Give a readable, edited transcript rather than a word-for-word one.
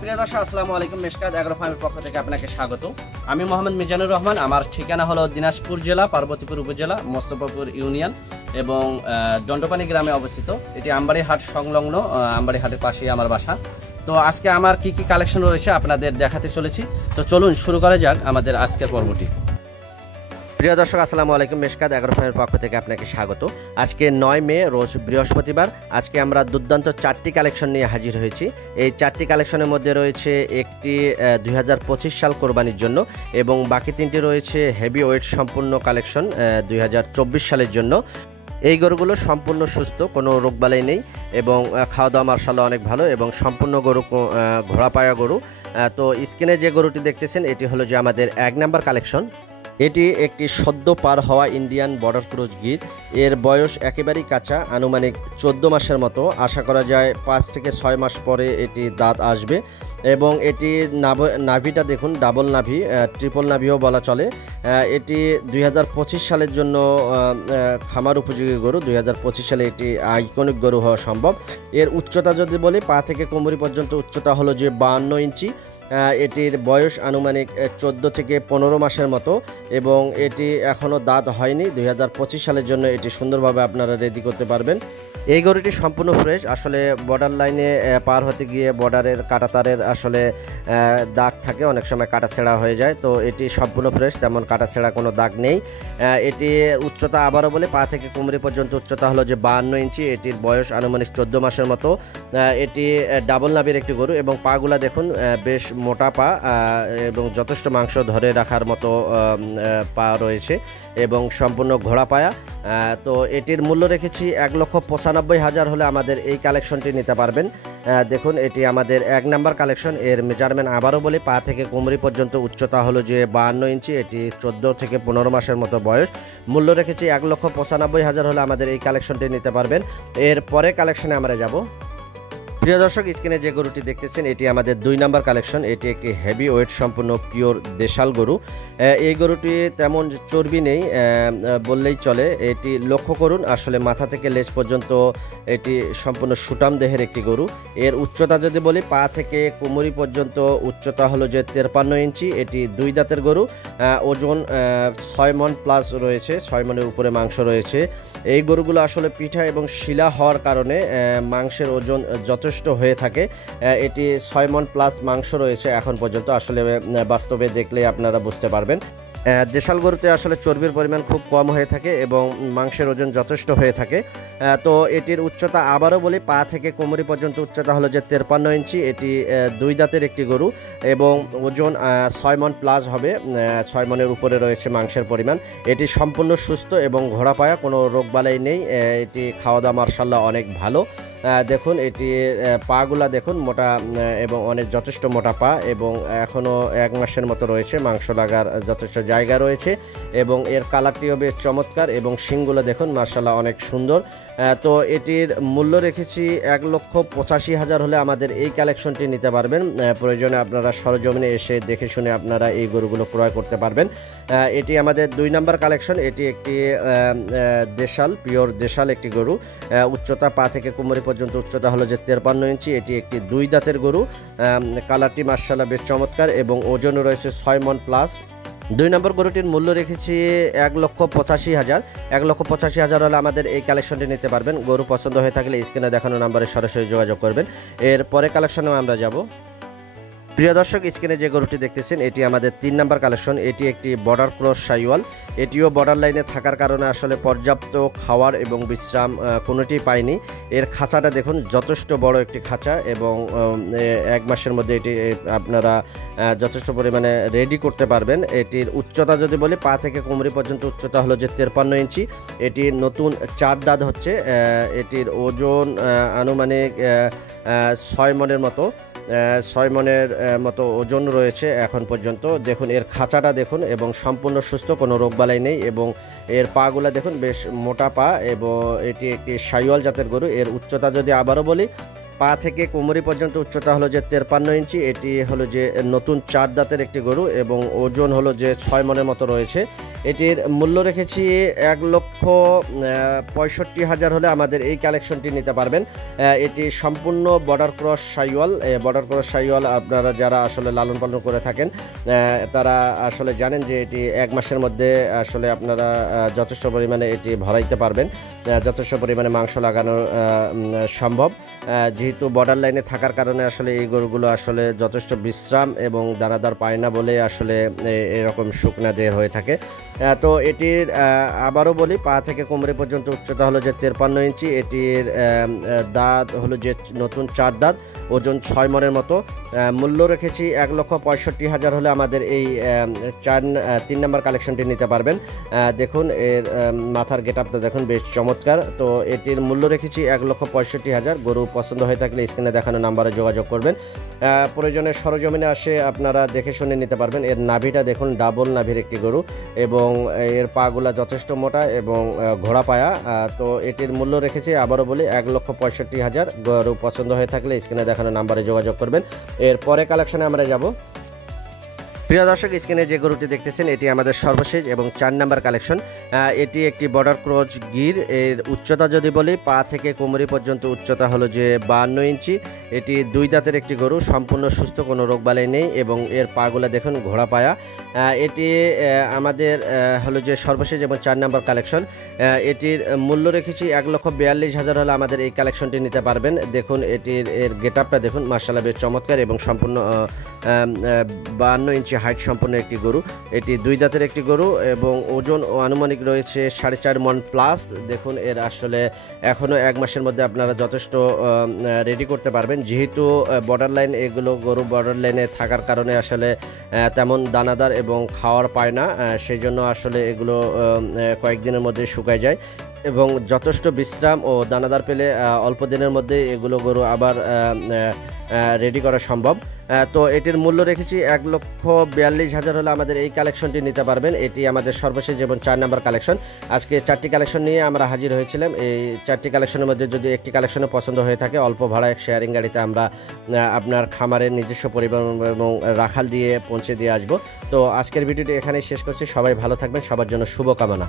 প্রিয় দর্শক আসসালামু আলাইকুম। মিশকাত এগ্রো ফার্মের পক্ষ থেকে আপনাকে স্বাগত। আমি মোহাম্মদ মিজানুর রহমান। আমার ঠিকানা হলো দিনাজপুর জেলা, পার্বতীপুর উপজেলা, মোস্তফাপুর ইউনিয়ন এবং দণ্ডপানি গ্রামে অবস্থিত। এটি আমবাড়ি হাট সংলগ্ন, আমবাড়ি হাটের পাশেই আমার বাসা। তো আজকে আমার কি কি কালেকশন রয়েছে আপনাদের দেখাতে চলেছি। তো চলুন শুরু করা যাক আমাদের আজকের পর্বটি। প্রিয় দর্শক আসসালামু আলাইকুম। মিশকাত এগ্রো ফার্মের পক্ষ থেকে আপনাকে স্বাগত। আজকে 9 মে রোজ বৃহস্পতিবার। আজকে আমরা দুর্দান্ত 4টি কালেকশন নিয়ে হাজির হয়েছি। এই 4টি কালেকশনের মধ্যে রয়েছে একটি 2025 সাল কোরবানির জন্য এবং বাকি 3টি রয়েছে হেভি ওয়েট সম্পূর্ণ কালেকশন 2024 সালের জন্য। এই গরুগুলো সম্পূর্ণ সুস্থ, কোনো রোগবালাই নেই এবং খাওয়া দাওয়া মার্শাল্লাহ অনেক ভালো এবং সম্পূর্ণ গরু ঘোড়া পায়া গরু। তো স্ক্রিনে যে গরুটি দেখতেছেন এটি হলো যে আমাদের 1 নাম্বার কালেকশন। এটি একটি সদ্য পার হওয়া ইন্ডিয়ান বর্ডার ক্রস গির। এর বয়স একেবারেই কাঁচা, আনুমানিক 14 মাসের মতো। আশা করা যায় 5 থেকে 6 মাস পরে এটি দাঁত আসবে এবং এটি নাভিটা দেখুন, ডাবল নাভি, ট্রিপল নাভিও বলা চলে। এটি 2025 সালের জন্য খামার উপযোগী গরু। 2025 সালে এটি আইকনিক গরু হওয়া সম্ভব। এর উচ্চতা যদি বলি, পা থেকে কোমরি পর্যন্ত উচ্চতা হলো যে 52 ইঞ্চি। এটির বয়স আনুমানিক 14 থেকে 15 মাসের মতো এবং এটি এখনও দাঁত হয়নি। 2025 সালের জন্য এটি সুন্দরভাবে আপনারা রেডি করতে পারবেন। এই গরুটি সম্পূর্ণ ফ্রেশ। আসলে বর্ডার লাইনে পার হতে গিয়ে বর্ডারের কাঁটাতারের আসলে দাগ থাকে, অনেক সময় কাটা ছেঁড়া হয়ে যায়। তো এটি সম্পূর্ণ ফ্রেশ, তেমন কাটা ছেঁড়া কোনো দাগ নেই। এটি উচ্চতা আবারও বলে, পা থেকে কোমরি পর্যন্ত উচ্চতা হলো যে 52 ইঞ্চি। এটির বয়স আনুমানিক 14 মাসের মতো। এটি ডাবল নাভির একটি গরু এবং পাগুলা দেখুন বেশ মোটা পা এবং যথেষ্ট মাংস ধরে রাখার মতো পা রয়েছে এবং সম্পূর্ণ ঘোড়া পায়া। তো এটির মূল্য রেখেছি 1,95,000 হলে আমাদের এই কালেকশনটি নিতে পারবেন। দেখুন এটি আমাদের 1 নাম্বার কালেকশন। এর মেজারমেন্ট আবারও বলি, পা থেকে কোমরি পর্যন্ত উচ্চতা হলো যে 52 ইঞ্চি। এটি 14 থেকে 15 মাসের মতো বয়স। মূল্য রেখেছি 1,95,000 হলে আমাদের এই কালেকশনটি নিতে পারবেন। এর পরে কালেকশনে আমরা যাব। প্রিয় দর্শক, স্ক্রিনে যে গরুটি দেখতেছেন এটি আমাদের 2 নাম্বার কালেকশন। এটি একটি হেভি ওয়েট সম্পূর্ণ পিওর দেশাল গরু। এই গরুটি তেমন চর্বি নেই বললেই চলে। এটি লক্ষ্য করুন, আসলে মাথা থেকে লেজ পর্যন্ত এটি সম্পূর্ণ সুটাম দেহের একটি গরু। এর উচ্চতা যদি বলি, পা থেকে কোমরি পর্যন্ত উচ্চতা হলো যে 53 ইঞ্চি। এটি 2 দাঁতের গরু। ওজন 6 মণ প্লাস রয়েছে, 6 মণের উপরে মাংস রয়েছে। এই গরুগুলো আসলে পিঠা এবং শিলা হওয়ার কারণে মাংসের ওজন যথেষ্ট হয়ে থাকে। এটি 6 মণ প্লাস মাংস রয়েছে এখন পর্যন্ত। আসলে বাস্তবে দেখলে আপনারা বুঝতে পারবেন। দেশাল গরুতে আসলে চর্বির পরিমাণ খুব কম হয়ে থাকে এবং মাংসের ওজন যথেষ্ট হয়ে থাকে। তো এটির উচ্চতা আবারও বলি, পা থেকে কোমরি পর্যন্ত উচ্চতা হলো যে 53 ইঞ্চি। এটি 2 দাঁতের একটি গরু এবং ওজন 6 মণ প্লাস হবে। 6 মণের উপরে রয়েছে মাংসের পরিমাণ। এটি সম্পূর্ণ সুস্থ এবং ঘোড়া পায়া, কোনো রোগবালাই নেই। এটি খাওয়া দাওয়া মার্শাল্লাহ অনেক ভালো। দেখুন এটি পাগুলা দেখুন, মোটা এবং অনেক যথেষ্ট মোটা পা এবং এখনও 1 মাসের মতো রয়েছে। মাংস লাগার যথেষ্ট জায়গা রয়েছে এবং এর কালারটিও বেশ চমৎকার এবং শিংগুলো দেখুন মার্শাল্লাহ অনেক সুন্দর। তো এটির মূল্য রেখেছি 1,85,000 হলে আমাদের এই কালেকশনটি নিতে পারবেন। প্রয়োজনে আপনারা সরজমিনে এসে দেখে শুনে আপনারা এই গরুগুলো ক্রয় করতে পারবেন। এটি আমাদের 2 নাম্বার কালেকশন। এটি একটি দেশাল, পিওর দেশাল একটি গরু। উচ্চতা পা থেকে কোমরি পর্যন্ত উচ্চতা হলো যে 53 ইঞ্চি। এটি একটি 2 দাঁতের গরু। কালারটি মার্শাল্লাহ বেশ চমৎকার এবং ওজন রয়েছে 6 মণ প্লাস। 2 নম্বর গরুটির মূল্য রেখেছি 1,85,000। 1,85,000 হলে আমাদের এই কালেকশনটি নিতে পারবেন। গরু পছন্দ হয়ে থাকলে স্ক্রিনে দেখানো নাম্বারে সরাসরি যোগাযোগ করবেন। এর পরে কালেকশনে আমরা যাব। প্রিয় দর্শক, স্ক্রিনে যে গরুটি দেখতেছেন এটি আমাদের 3 নাম্বার কালেকশন। এটি একটি বর্ডার ক্রস শাহিওয়াল। এটিও বর্ডার লাইনে থাকার কারণে আসলে পর্যাপ্ত খাওয়ার এবং বিশ্রাম কোনোটি পায়নি। এর খাঁচাটা দেখুন, যথেষ্ট বড় একটি খাঁচা এবং 1 মাসের মধ্যে এটি আপনারা যথেষ্ট পরিমাণে রেডি করতে পারবেন। এটির উচ্চতা যদি বলি, পা থেকে কোমরি পর্যন্ত উচ্চতা হলো যে 53 ইঞ্চি। এটির নতুন 4 দাঁত হচ্ছে। এটির ওজন আনুমানিক 6 মণের মতো। 6 মণের মতো ওজন রয়েছে এখন পর্যন্ত। দেখুন এর খাঁচাটা দেখুন এবং সম্পূর্ণ সুস্থ, কোনো রোগবালাই নেই এবং এর পাগুলা দেখুন বেশ মোটা পা এবং এটি একটি শাহিওয়াল জাতের গরু। এর উচ্চতা যদি আবারও বলি, পা থেকে কোমরি পর্যন্ত উচ্চতা হলো যে 53 ইঞ্চি। এটি হলো যে নতুন 4 দাঁতের একটি গরু এবং ওজন হলো যে 6 মনের মতো রয়েছে। এটির মূল্য রেখেছি 1,65,000 হলে আমাদের এই কালেকশনটি নিতে পারবেন। এটি সম্পূর্ণ border cross Sahiwal. Border cross Sahiwal আপনারা যারা আসলে লালন পালন করে থাকেন তারা আসলে জানেন যে এটি 1 মাসের মধ্যে আসলে আপনারা যথেষ্ট পরিমাণে এটি ভরাইতে পারবেন, যথেষ্ট পরিমাণে মাংস লাগানো সম্ভব। যেহেতু বর্ডার লাইনে থাকার কারণে আসলে এই গরুগুলো আসলে যথেষ্ট বিশ্রাম এবং দানাদার পায় না বলে আসলে এরকম শুকনা দেহ হয়ে থাকে। তো এটির আবারও বলি, পা থেকে কোমরে পর্যন্ত উচ্চতা হলো যে 53 ইঞ্চি। এটির দাঁত হলো যে নতুন 4 দাঁত, ওজন 6 মনের মতো। মূল্য রেখেছি 1,65,000 হলে আমাদের এই 3 নম্বর কালেকশনটি নিতে পারবেন। দেখুন এর মাথার গেট আপটা দেখুন, বেশ চমৎকার। তো এটির মূল্য রেখেছি 1,65,000। গরু পছন্দ হয়ে থাকলে স্ক্রিনে দেখানো নাম্বারে যোগাযোগ করবেন। প্রয়োজনে সরজমিনে আসে আপনারা দেখে শুনে নিতে পারবেন। এর নাভিটা দেখুন, ডাবল নাভির একটি গরু এবং এর পাগুলা যথেষ্ট মোটা এবং ঘোড়া পায়া। তো এটির মূল্য রেখেছি আবারও বলি 1,65,000। গরু পছন্দ হয়ে থাকলে স্ক্রিনে দেখানো নাম্বারে যোগাযোগ করবেন। এর পরে কালেকশনে আমরা যাব। প্রিয় দর্শক, স্ক্রিনে যে গরুটি দেখতেছেন এটি আমাদের সর্বশেষ এবং 4 নাম্বার কালেকশন। এটি একটি বর্ডার ক্রস গির। এর উচ্চতা যদি বলি, পা থেকে কোমরি পর্যন্ত উচ্চতা হলো যে 52 ইঞ্চি। এটি 2 দাঁতের একটি গরু, সম্পূর্ণ সুস্থ, কোনো রোগবালাই নেই এবং এর পাগুলা দেখুন ঘোড়া পায়া। এটি আমাদের হলো যে সর্বশেষ এবং 4 নাম্বার কালেকশন। এটির মূল্য রেখেছি 1,42,000 হলে আমাদের এই কালেকশনটি নিতে পারবেন। দেখুন এর গেট আপটা দেখুন, মার্শাল্লাহ বেশ চমৎকার এবং সম্পূর্ণ 52 ইঞ্চি হাইট সম্পন্ন একটি গরু। এটি 2 দাঁতের একটি গরু এবং ওজন আনুমানিক রয়েছে 4.5 মন প্লাস। দেখুন এর আসলে এখনও 1 মাসের মধ্যে আপনারা যথেষ্ট রেডি করতে পারবেন। যেহেতু বর্ডার লাইন, এগুলো গরু বর্ডার লাইনে থাকার কারণে আসলে তেমন দানাদার এবং খাওয়ার পায় না, সেই জন্য আসলে এগুলো কয়েকদিনের মধ্যে শুকায় যায় এবং যথেষ্ট বিশ্রাম ও দানাদার পেলে অল্প দিনের মধ্যে এগুলো গরু আবার রেডি করা সম্ভব। তো এটির মূল্য রেখেছি 1,42,000 হলে আমাদের এই কালেকশনটি নিতে পারবেন। এটি আমাদের সর্বশেষ এবং 4 নাম্বার কালেকশন। আজকে 4টি কালেকশন নিয়ে আমরা হাজির হয়েছিলাম। এই 4টি কালেকশনের মধ্যে যদি একটি কালেকশনে পছন্দ হয়ে থাকে, অল্প ভাড়ায় শেয়ারিং গাড়িতে আমরা আপনার খামারের নিজস্ব পরিবহন এবং রাখাল দিয়ে পৌঁছে দিয়ে আসবো। তো আজকের ভিডিওটি এখানেই শেষ করছি। সবাই ভালো থাকবেন, সবার জন্য শুভকামনা।